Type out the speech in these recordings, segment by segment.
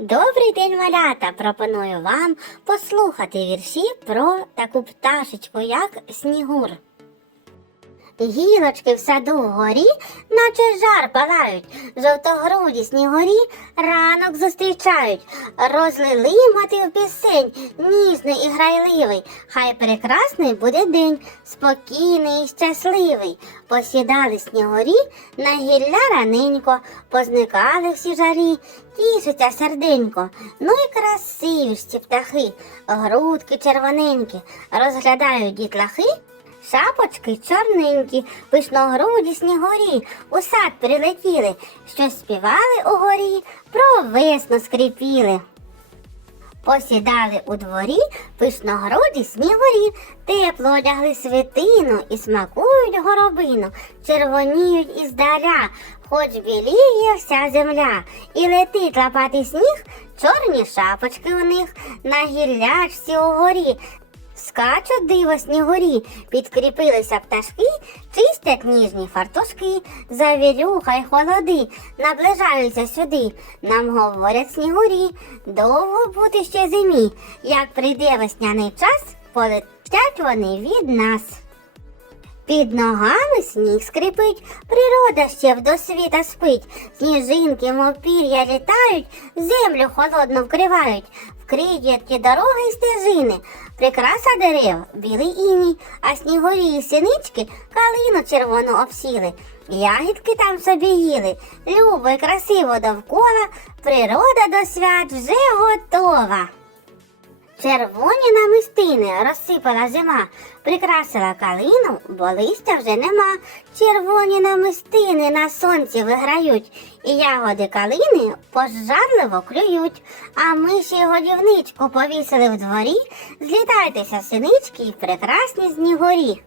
Добрий день, малята! Пропоную вам послухати вірші про таку пташечку, як Снігур. Гілочки в саду вгорі, наче жар палають, жовтогруді снігурі ранок зустрічають, розлили мотив пісень, ніжний і грайливий. Хай прекрасний буде день, спокійний і щасливий. Посідали снігурі на гілля раненько, позникали всі жарі, тішиться серденько. Ну і красиві ж ці птахи, грудки червоненькі, розглядають дітлахи. Шапочки чорненькі, пишногруді снігурі, у сад прилетіли, що співали угорі, про весну скрипіли. Посідали у дворі пишногруді снігурі, тепло одягли свитину і смакують горобину, червоніють іздаля, хоч біліє вся земля, і летить лапатий сніг, чорні шапочки у них, на гіллячці угорі. Скачуть диво снігурі, підкріпилися пташки, чистять ніжні фартушки, завірюха й холоди, наближаються сюди. Нам говорять снігурі, довго бути ще зимі. Як прийде весняний час, полетять вони від нас. Під ногами сніг скрипить, природа ще в досвіта спить, сніжинки, мов пір'я літають, землю холодно вкривають, вкриють дороги й стежини, прикраса дерев, білий іній, а снігурі й синички калину червону обсіли. Ягідки там собі їли, любо й красиво довкола, природа до свят вже готова. Червоні намистини розсипала зима, прикрасила калину, бо листя вже нема. Червоні намистини на сонці виграють, і ягоди калини пожарливо клюють. А ми ще годівничку повісили в дворі, злітайтеся синички й прекрасні снігурі.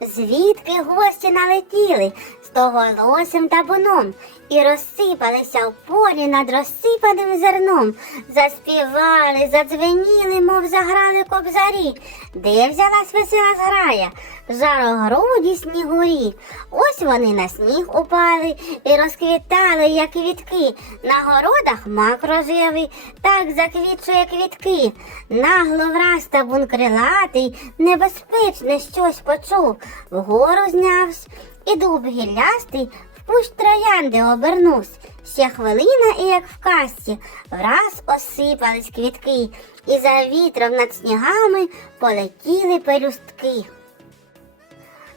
Звідки гості налетіли з тоголосим табуном і розсипалися в полі над розсипаним зерном, заспівали, задзвеніли, мов заграли кобзарі. Де взялась весела зграя? Жарогруді снігурі. Ось вони на сніг упали і розквітали, як квітки. На городах мак рожевий, так заквітчує квітки. Нагло враз табун крилатий, небезпечне щось почув. Вгору знявсь, і дуб гіллястий в пущ троянди обернувсь. Ще хвилина, і як в казці, враз осипались квітки, і за вітром над снігами полетіли пелюстки.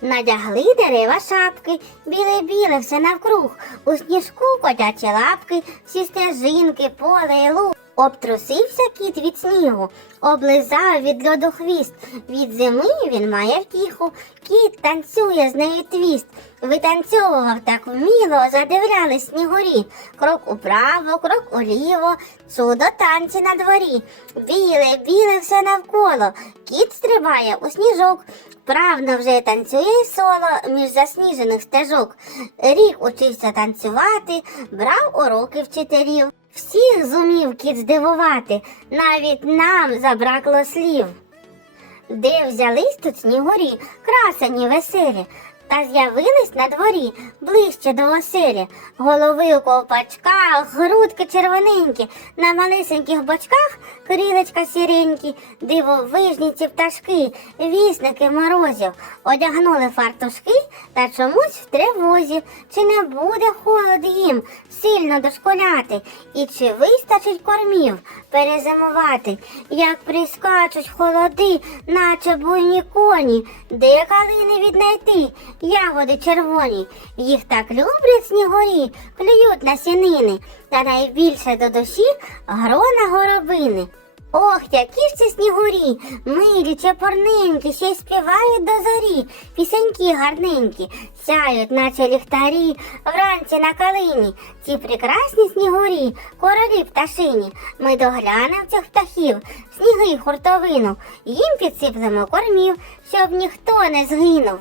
Надягли дерева шапки, біле-біле все навкруг, у сніжку котячі лапки, всі стежинки, поле і луг. Обтрусився кіт від снігу, облизав від льоду хвіст. Від зими він має втіху, кіт танцює з нею твіст. Витанцьовував так вміло, задивляли снігурі. Крок управо, крок уліво, чудо танці на дворі. Біле, біле все навколо. Кіт стрибає у сніжок. Вправно вже танцює соло між засніжених стежок. Рік учився танцювати, брав уроки вчителів. Всіх зумів кіт здивувати, навіть нам забракло слів. Де взялись тут снігурі, красені веселі, та з'явились на дворі ближче до оселі. Голови у ковпачках, грудки червоненькі, на малесеньких бочках крилечка сіренькі, дивовижні ці пташки, вісники морозів, одягнули фартушки та чомусь в тривозі. Чи не буде холод їм сильно дошколяти? І чи вистачить кормів перезимувати, як прискачуть холоди, наче буйні коні, де калини віднайти, ягоди червоні, їх так люблять снігурі, клюють на сінини, та найбільше до душі грона горобини. Ох, які ж ці снігурі, милі, чепурненькі, ще й співають до зорі, пісеньки гарненькі, сяють, наче ліхтарі, вранці на калині. Ці прекрасні снігурі, королі пташині. Ми доглянемо цих птахів, сніги хуртовину, їм підсиплемо кормів, щоб ніхто не згинув.